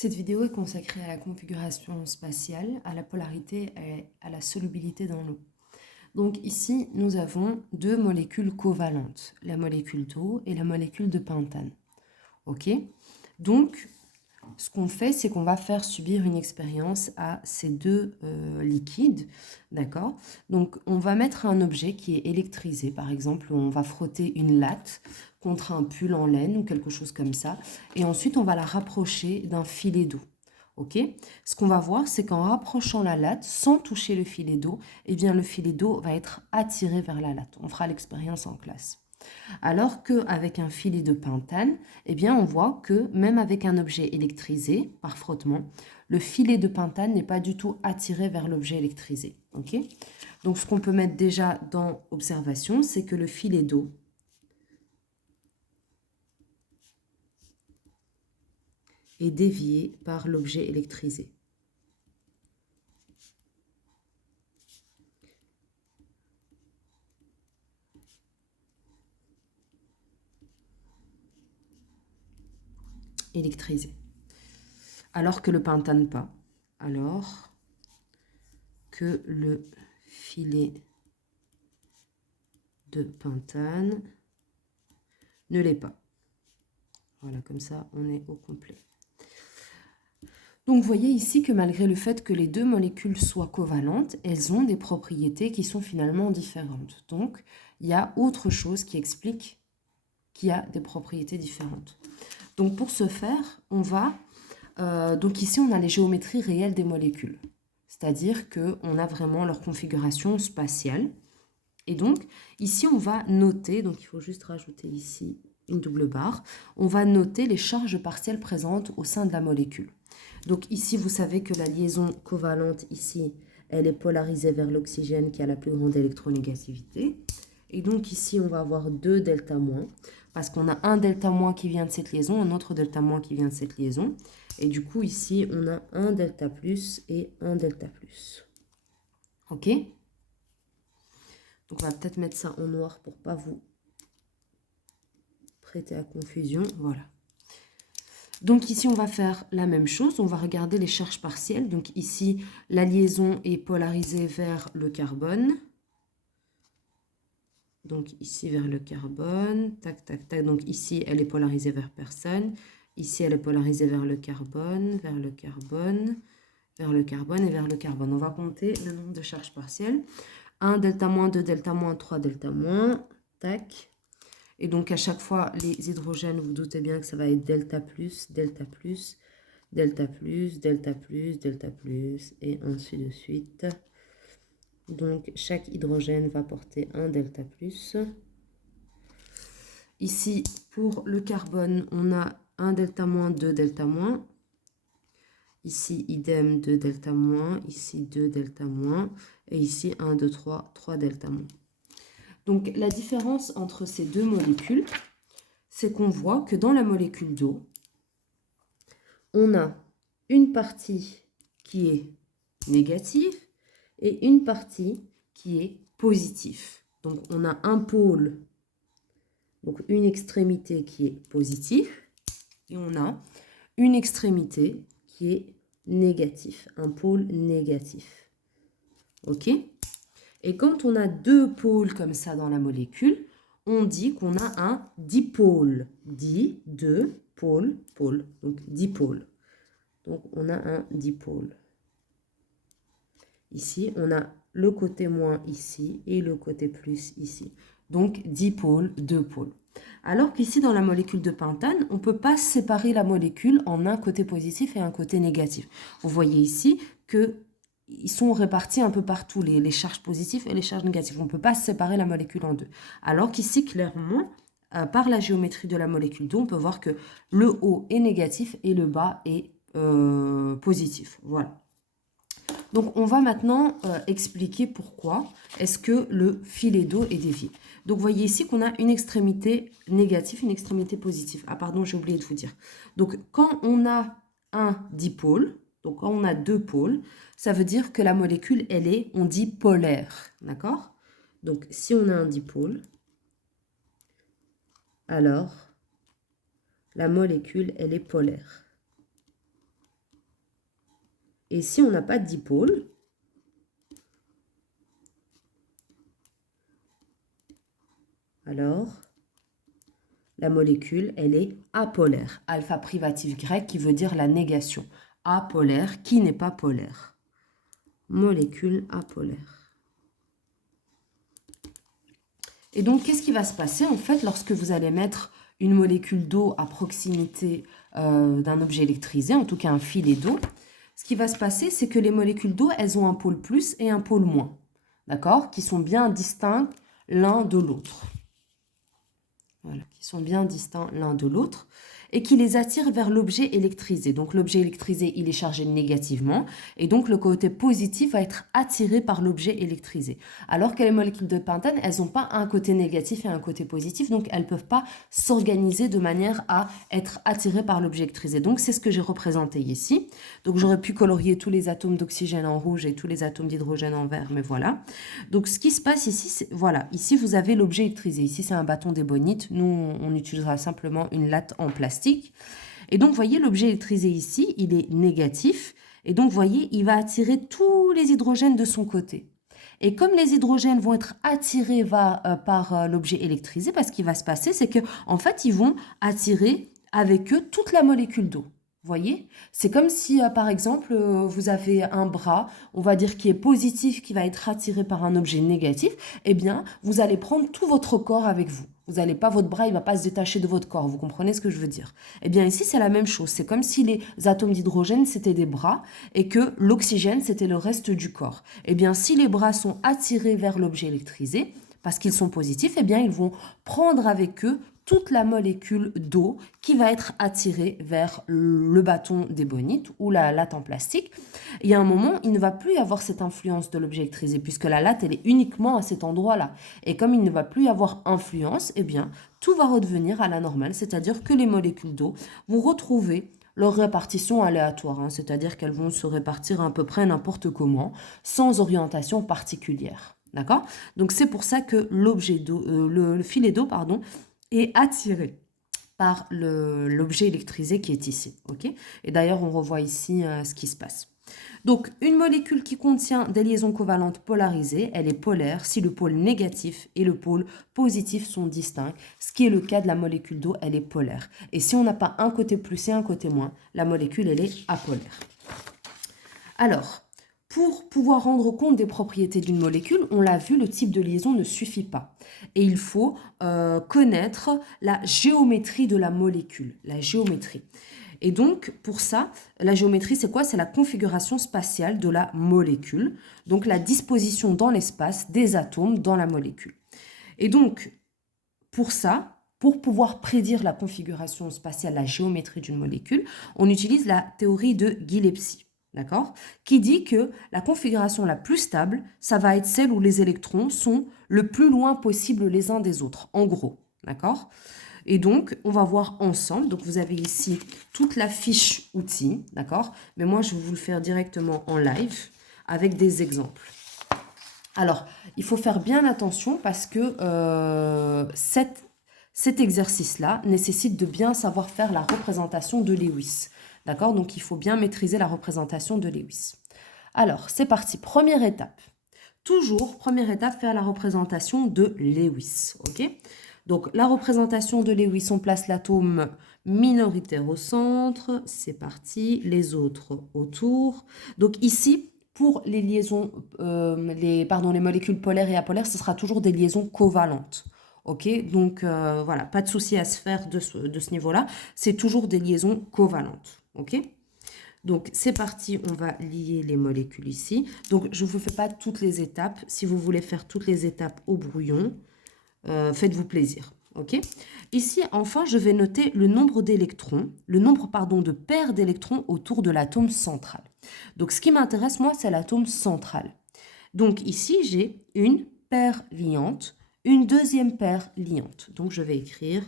Cette vidéo est consacrée à la configuration spatiale, à la polarité et à la solubilité dans l'eau. Donc ici, nous avons deux molécules covalentes, la molécule d'eau et la molécule de pentane. Ok? Donc, ce qu'on fait, c'est qu'on va faire subir une expérience à ces deux liquides, d'accord? Donc, on va mettre un objet qui est électrisé, par exemple, on va frotter une latte contre un pull en laine ou quelque chose comme ça, et ensuite, on va la rapprocher d'un filet d'eau. Ok? Ce qu'on va voir, c'est qu'en rapprochant la latte, sans toucher le filet d'eau, eh bien, le filet d'eau va être attiré vers la latte. On fera l'expérience en classe. Alors qu'avec un filet de pentane, eh bien, on voit que même avec un objet électrisé par frottement, le filet de pentane n'est pas du tout attiré vers l'objet électrisé. Okay? Donc, ce qu'on peut mettre déjà dans observation, c'est que le filet d'eau est dévié par l'objet électrisé. Électrisé. Alors que le pentane pas. Alors que le filet de pentane ne l'est pas. Voilà, comme ça, on est au complet. Donc, vous voyez ici que malgré le fait que les deux molécules soient covalentes, elles ont des propriétés qui sont finalement différentes. Donc, il y a autre chose qui explique qu'il y a des propriétés différentes. Donc, pour ce faire, on va... donc ici, on a les géométries réelles des molécules. C'est-à-dire qu'on a vraiment leur configuration spatiale. Et donc, ici, on va noter, donc il faut juste rajouter ici une double barre, on va noter les charges partielles présentes au sein de la molécule. Donc ici, vous savez que la liaison covalente ici, elle est polarisée vers l'oxygène qui a la plus grande électronégativité. Et donc ici, on va avoir deux delta moins, parce qu'on a un delta moins qui vient de cette liaison, un autre delta moins qui vient de cette liaison. Et du coup, ici, on a un delta plus et un delta plus. Ok ? Donc, on va peut-être mettre ça en noir pour ne pas vous prêter à confusion. Voilà. Donc, ici, on va faire la même chose. On va regarder les charges partielles. Donc, ici, la liaison est polarisée vers le carbone. Donc, ici, vers le carbone. Tac, tac, tac. Donc, ici, elle est polarisée vers personne. Ici, elle est polarisée vers le carbone, vers le carbone, vers le carbone et vers le carbone. On va compter le nombre de charges partielles. 1 delta moins, 2 delta moins, 3 delta moins. Tac. Et donc, à chaque fois, les hydrogènes, vous doutez bien que ça va être delta plus, delta plus, delta plus, delta plus, delta plus, et ainsi de suite. Donc, chaque hydrogène va porter un delta plus. Ici, pour le carbone, on a un delta moins, 2 delta moins. Ici, idem, 2 delta moins. Ici, 2 delta moins. Et ici, 1, 2, 3, 3 delta moins. Donc, la différence entre ces deux molécules, c'est qu'on voit que dans la molécule d'eau, on a une partie qui est négative et une partie qui est positive. Donc, on a un pôle, donc une extrémité qui est positive, et on a une extrémité qui est négative, un pôle négatif. OK ? Et quand on a deux pôles comme ça dans la molécule, on dit qu'on a un dipôle. Di, deux, pôle, pôle. Donc dipôle. Donc on a un dipôle. Ici, on a le côté moins ici et le côté plus ici. Donc dipôle, deux pôles. Alors qu'ici, dans la molécule de pentane, on ne peut pas séparer la molécule en un côté positif et un côté négatif. Vous voyez ici qu'ils sont répartis un peu partout, les charges positives et les charges négatives. On ne peut pas séparer la molécule en deux. Alors qu'ici, clairement, par la géométrie de la molécule d'eau, on peut voir que le haut est négatif et le bas est positif. Voilà. Donc, on va maintenant expliquer pourquoi est-ce que le filet d'eau est dévié. Donc, vous voyez ici qu'on a une extrémité négative, une extrémité positive. Ah, pardon, j'ai oublié de vous dire. Donc, quand on a un dipôle, donc quand on a deux pôles, ça veut dire que la molécule, elle est, on dit polaire. D'accord? Donc, si on a un dipôle, alors la molécule, elle est polaire. Et si on n'a pas de dipôle, alors la molécule, elle est apolaire. Alpha privatif grec qui veut dire la négation. Apolaire, qui n'est pas polaire. Molécule apolaire. Et donc, qu'est-ce qui va se passer en fait lorsque vous allez mettre une molécule d'eau à proximité d'un objet électrisé, en tout cas un filet d'eau? Ce qui va se passer, c'est que les molécules d'eau, elles ont un pôle plus et un pôle moins, d'accord, qui sont bien distincts l'un de l'autre. Voilà, qui sont bien distincts l'un de l'autre et qui les attirent vers l'objet électrisé. Donc l'objet électrisé, il est chargé négativement et donc le côté positif va être attiré par l'objet électrisé. Alors que les molécules de pentane, elles n'ont pas un côté négatif et un côté positif, donc elles ne peuvent pas s'organiser de manière à être attirées par l'objet électrisé. Donc c'est ce que j'ai représenté ici. Donc j'aurais pu colorier tous les atomes d'oxygène en rouge et tous les atomes d'hydrogène en vert, mais voilà. Donc ce qui se passe ici, voilà, ici vous avez l'objet électrisé. Ici c'est un bâton d'ébonite. Nous, on utilisera simplement une latte en plastique. Et donc, vous voyez, l'objet électrisé ici, il est négatif. Et donc, vous voyez, il va attirer tous les hydrogènes de son côté. Et comme les hydrogènes vont être attirés par l'objet électrisé, ce qui va se passer, c'est qu'en fait, ils vont attirer avec eux toute la molécule d'eau. Vous voyez? C'est comme si, par exemple, vous avez un bras, on va dire qui est positif, qui va être attiré par un objet négatif. Eh bien, vous allez prendre tout votre corps avec vous. Vous n'allez pas, votre bras, il ne va pas se détacher de votre corps. Vous comprenez ce que je veux dire? Eh bien, ici, c'est la même chose. C'est comme si les atomes d'hydrogène, c'était des bras et que l'oxygène, c'était le reste du corps. Eh bien, si les bras sont attirés vers l'objet électrisé, parce qu'ils sont positifs, eh bien, ils vont prendre avec eux toute la molécule d'eau qui va être attirée vers le bâton d'ébonite ou la latte en plastique. Et à un moment, il ne va plus y avoir cette influence de l'objet électrisé puisque la latte, elle est uniquement à cet endroit-là. Et comme il ne va plus y avoir influence, eh bien, tout va redevenir à la normale, c'est-à-dire que les molécules d'eau vont retrouver leur répartition aléatoire, hein, c'est-à-dire qu'elles vont se répartir à peu près n'importe comment, sans orientation particulière. D'accord? Donc c'est pour ça que l'objet d'eau, le filet d'eau, pardon, est attiré par l'objet électrisé qui est ici. Okay? Et d'ailleurs, on revoit ici ce qui se passe. Donc, une molécule qui contient des liaisons covalentes polarisées, elle est polaire si le pôle négatif et le pôle positif sont distincts, ce qui est le cas de la molécule d'eau, elle est polaire. Et si on n'a pas un côté plus et un côté moins, la molécule, elle est apolaire. Alors, pour pouvoir rendre compte des propriétés d'une molécule, on l'a vu, le type de liaison ne suffit pas. Et il faut connaître la géométrie de la molécule, la géométrie. Et donc, pour ça, la géométrie, c'est quoi? C'est la configuration spatiale de la molécule, donc la disposition dans l'espace des atomes dans la molécule. Et donc, pour ça, pour pouvoir prédire la configuration spatiale, la géométrie d'une molécule, on utilise la théorie de Gillespie. D'accord? Qui dit que la configuration la plus stable, ça va être celle où les électrons sont le plus loin possible les uns des autres, en gros. D'accord? Et donc, on va voir ensemble. Donc, vous avez ici toute la fiche outils, d'accord? Mais moi, je vais vous le faire directement en live avec des exemples. Alors, il faut faire bien attention parce que cet exercice-là nécessite de bien savoir faire la représentation de Lewis. D'accord? Donc, il faut bien maîtriser la représentation de Lewis. Alors, c'est parti. Première étape. Toujours, première étape, faire la représentation de Lewis. OK? Donc, la représentation de Lewis, on place l'atome minoritaire au centre. C'est parti. Les autres autour. Donc, ici, pour les liaisons, les molécules polaires et apolaires, ce sera toujours des liaisons covalentes. Ok, donc voilà, pas de souci à se faire de ce niveau-là. C'est toujours des liaisons covalentes. Ok, donc c'est parti, on va lier les molécules ici. Donc je ne vous fais pas toutes les étapes. Si vous voulez faire toutes les étapes au brouillon, faites-vous plaisir. Ok, ici enfin je vais noter le nombre d'électrons, de paires d'électrons autour de l'atome central. Donc ce qui m'intéresse moi, c'est l'atome central. Donc ici j'ai une paire liante, une deuxième paire liante. Donc, je vais écrire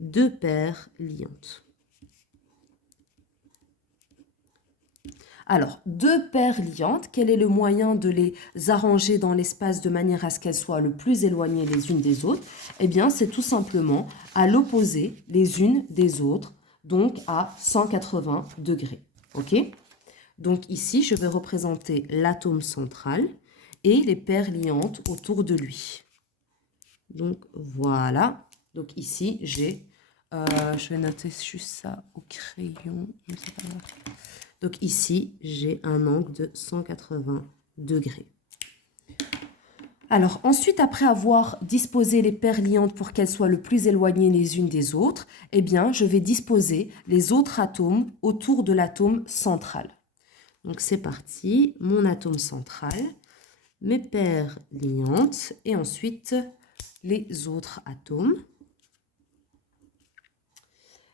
2 paires liantes. Alors, 2 paires liantes, quel est le moyen de les arranger dans l'espace de manière à ce qu'elles soient le plus éloignées les unes des autres? Eh bien, c'est tout simplement à l'opposé les unes des autres, donc à 180 degrés. OK? Donc ici, je vais représenter l'atome central et les paires liantes autour de lui. Donc voilà. Donc ici, j'ai... je vais noter juste ça au crayon. Donc ici, j'ai un angle de 180 degrés. Alors ensuite, après avoir disposé les paires liantes pour qu'elles soient le plus éloignées les unes des autres, eh bien, je vais disposer les autres atomes autour de l'atome central. Donc c'est parti, mon atome central, mes paires liantes et ensuite les autres atomes.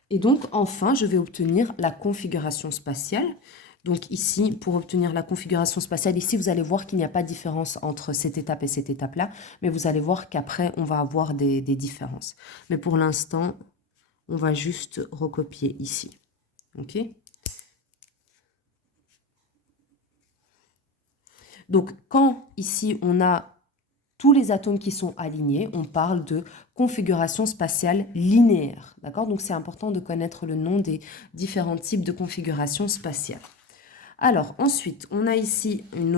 Et donc enfin, je vais obtenir la configuration spatiale. Donc ici, pour obtenir la configuration spatiale, ici vous allez voir qu'il n'y a pas de différence entre cette étape et cette étape-là, mais vous allez voir qu'après on va avoir des différences. Mais pour l'instant, on va juste recopier ici. Ok ? Donc quand ici on a tous les atomes qui sont alignés, on parle de configuration spatiale linéaire. D'accord? Donc c'est important de connaître le nom des différents types de configuration spatiale. Alors ensuite, on a ici un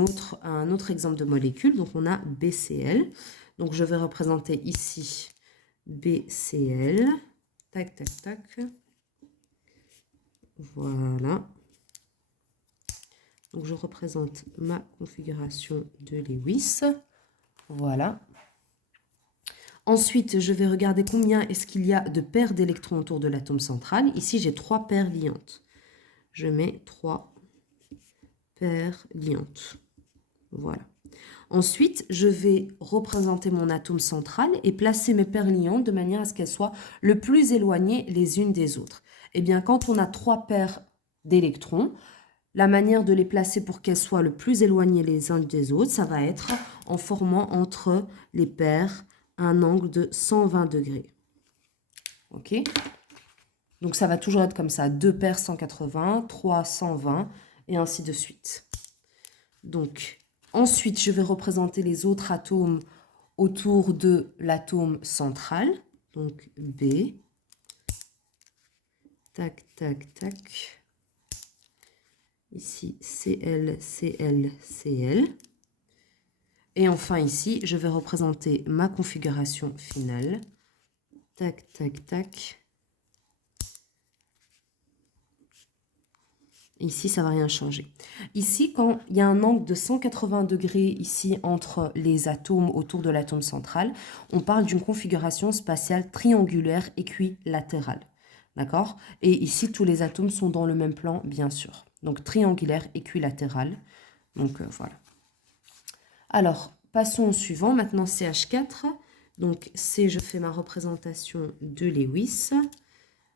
autre exemple de molécule. Donc on a BCl. Donc je vais représenter ici BCl. Tac, tac, tac. Voilà. Donc je représente ma configuration de Lewis. Voilà. Ensuite, je vais regarder combien est-ce qu'il y a de paires d'électrons autour de l'atome central. Ici, j'ai 3 paires liantes. Je mets 3 paires liantes. Voilà. Ensuite, je vais représenter mon atome central et placer mes paires liantes de manière à ce qu'elles soient le plus éloignées les unes des autres. Eh bien, quand on a 3 paires d'électrons, la manière de les placer pour qu'elles soient le plus éloignées les uns des autres, ça va être en formant entre les paires un angle de 120 degrés. Ok? Donc ça va toujours être comme ça, 2 paires 180, 3 120 et ainsi de suite. Donc ensuite, je vais représenter les autres atomes autour de l'atome central. Donc B. Tac, tac, tac. Ici, Cl, Cl, Cl. Et enfin ici, je vais représenter ma configuration finale. Tac, tac, tac. Ici, ça ne va rien changer. Ici, quand il y a un angle de 180 degrés ici entre les atomes autour de l'atome central, on parle d'une configuration spatiale triangulaire équilatérale. D'accord? Et ici, tous les atomes sont dans le même plan, bien sûr. Donc, triangulaire équilatérale. Donc, voilà. Alors, passons au suivant. Maintenant, CH4. Donc, je fais ma représentation de Lewis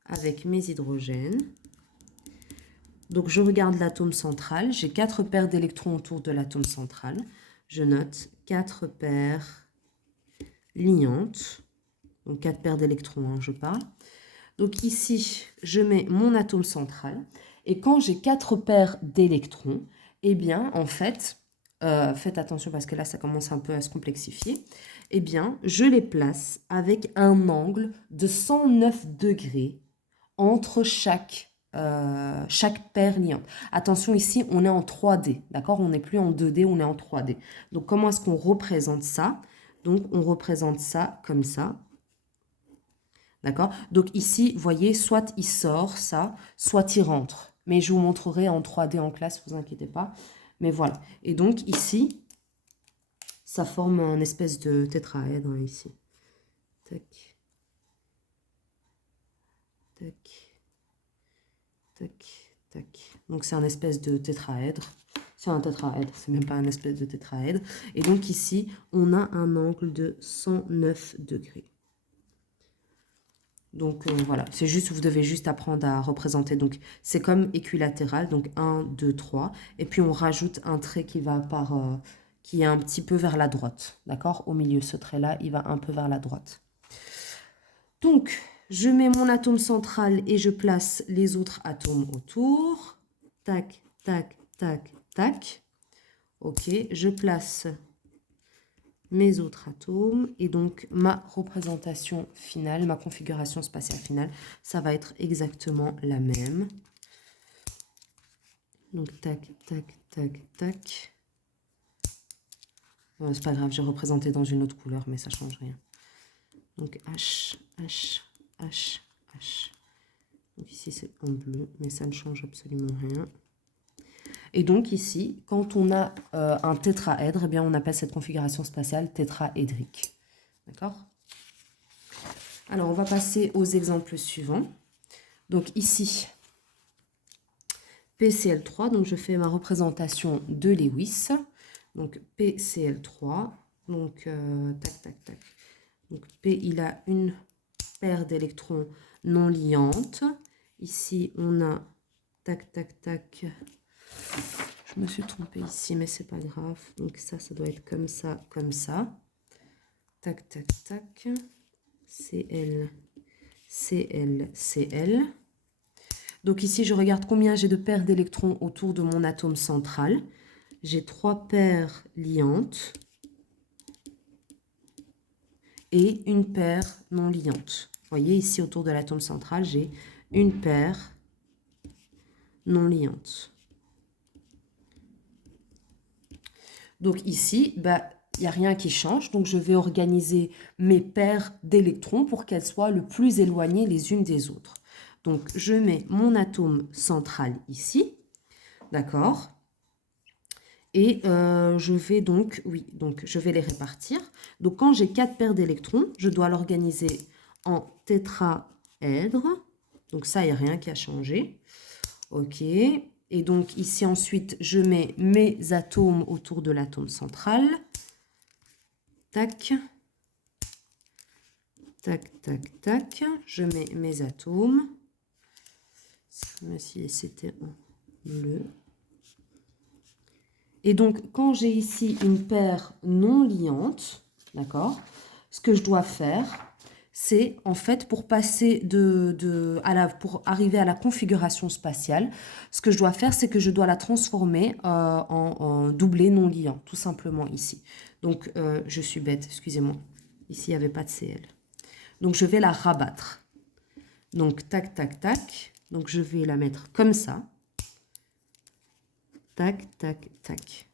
avec mes hydrogènes. Donc, je regarde l'atome central. J'ai 4 paires d'électrons autour de l'atome central. Je note 4 paires liantes. Donc, 4 paires d'électrons, hein, je parle. Donc, ici, je mets mon atome central. Et quand j'ai 4 paires d'électrons, eh bien, en fait, faites attention parce que là, ça commence un peu à se complexifier. Eh bien, je les place avec un angle de 109 degrés entre chaque paire liante. Attention, ici, on est en 3D, d'accord? On n'est plus en 2D, on est en 3D. Donc, comment est-ce qu'on représente ça? Donc, on représente ça comme ça. D'accord? Donc, ici, vous voyez, soit il sort ça, soit il rentre. Mais je vous montrerai en 3D en classe, ne vous inquiétez pas. Mais voilà. Et donc, ici, ça forme un espèce de tétraèdre, ici. Tac. Tac. Tac, tac. Donc c'est un espèce de tétraèdre. C'est un tétraèdre, c'est même pas un espèce de tétraèdre. Et donc ici, on a un angle de 109 degrés. Donc voilà, c'est juste, vous devez juste apprendre à représenter. Donc c'est comme équilatéral, donc 1, 2, 3. Et puis on rajoute un trait qui va qui est un petit peu vers la droite. D'accord? Au milieu, ce trait-là, il va un peu vers la droite. Donc, je mets mon atome central et je place les autres atomes autour. Tac, tac, tac, tac. Ok, je place mes autres atomes. Et donc, ma représentation finale, ma configuration spatiale finale, ça va être exactement la même. Donc, tac, tac, tac, tac. C'est pas grave, j'ai représenté dans une autre couleur, mais ça change rien. Donc, H, H, H, H. Donc, ici, c'est en bleu, mais ça ne change absolument rien. Et donc, ici, quand on a un tétraèdre, eh bien, on appelle cette configuration spatiale tétraédrique. D'accord? Alors, on va passer aux exemples suivants. Donc, ici, PCl3, donc je fais ma représentation de Lewis. Donc PCl3, donc tac, tac, tac. Donc P, il a une paire d'électrons non liantes. Ici, on a tac, tac, tac. Je me suis trompée ici, mais c'est pas grave. Donc ça doit être comme ça, comme ça. Tac, tac, tac. Cl, Cl, Cl. Donc ici, je regarde combien j'ai de paires d'électrons autour de mon atome central. J'ai 3 paires liantes et une paire non liante. Vous voyez, ici, autour de l'atome central, j'ai une paire non liante. Donc ici, il n'y a rien qui change. Donc je vais organiser mes paires d'électrons pour qu'elles soient le plus éloignées les unes des autres. Donc je mets mon atome central ici. D'accord ? Et je vais donc, je vais les répartir. Donc, quand j'ai 4 paires d'électrons, je dois l'organiser en tétraèdre. Donc, ça, il n'y a rien qui a changé. OK. Et donc, ici, ensuite, je mets mes atomes autour de l'atome central. Tac. Tac, tac, tac. Je mets mes atomes. Comme si c'était en bleu. Et donc, quand j'ai ici une paire non liante, d'accord, ce que je dois faire, c'est en fait pour passer pour arriver à la configuration spatiale, ce que je dois faire, c'est que je dois la transformer en doublet non liant, tout simplement ici. Donc, je suis bête, excusez-moi. Ici, il n'y avait pas de Cl. Donc, je vais la rabattre. Donc, tac, tac, tac. Donc, je vais la mettre comme ça. Tac, tac, tac.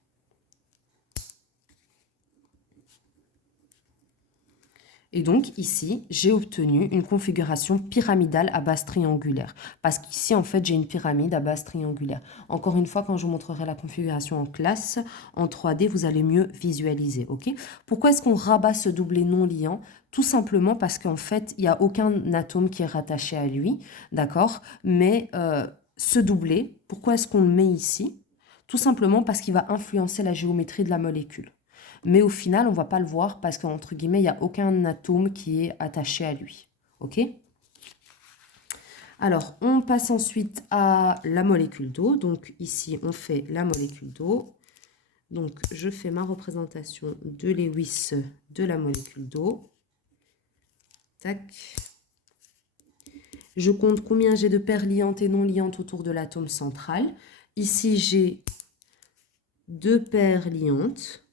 Et donc ici, j'ai obtenu une configuration pyramidale à base triangulaire. Parce qu'ici, en fait, j'ai une pyramide à base triangulaire. Encore une fois, quand je vous montrerai la configuration en classe, en 3D, vous allez mieux visualiser. Ok ? Pourquoi est-ce qu'on rabat ce doublet non liant? Tout simplement parce qu'en fait, il n'y a aucun atome qui est rattaché à lui. D'accord? Mais ce doublet, pourquoi est-ce qu'on le met ici? Tout simplement parce qu'il va influencer la géométrie de la molécule. Mais au final, on ne va pas le voir parce qu'entre guillemets, il n'y a aucun atome qui est attaché à lui. OK ? Alors, on passe ensuite à la molécule d'eau. Donc ici, on fait la molécule d'eau. Donc, je fais ma représentation de Lewis de la molécule d'eau. Tac. Je compte combien j'ai de paires liantes et non liantes autour de l'atome central. Ici, j'ai 2 paires liantes.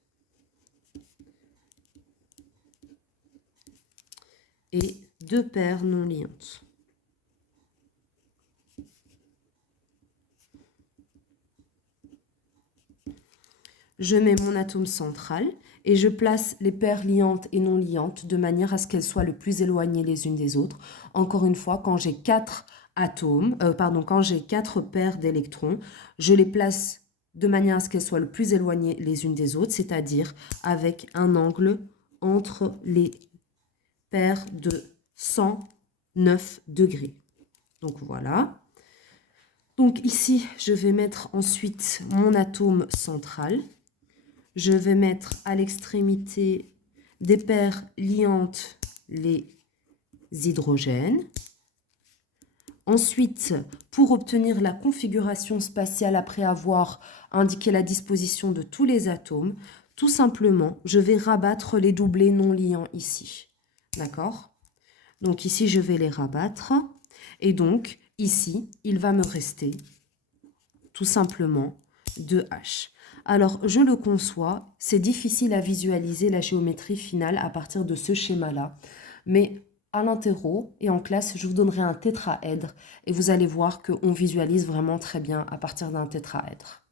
Et 2 paires non liantes. Je mets mon atome central et je place les paires liantes et non liantes de manière à ce qu'elles soient le plus éloignées les unes des autres. Encore une fois, quand j'ai 4 quand j'ai 4 paires d'électrons, je les place de manière à ce qu'elles soient le plus éloignées les unes des autres, c'est-à-dire avec un angle entre les paires de 109 degrés. Donc voilà. Donc ici, je vais mettre ensuite mon atome central. Je vais mettre à l'extrémité des paires liantes les hydrogènes. Ensuite, pour obtenir la configuration spatiale après avoir indiqué la disposition de tous les atomes, tout simplement, je vais rabattre les doublets non liants ici. D'accord ? Donc ici, je vais les rabattre. Et donc, ici, il va me rester tout simplement 2H. Alors, je le conçois, c'est difficile à visualiser la géométrie finale à partir de ce schéma-là. Mais à l'interro et en classe, je vous donnerai un tétraèdre et vous allez voir qu'on visualise vraiment très bien à partir d'un tétraèdre.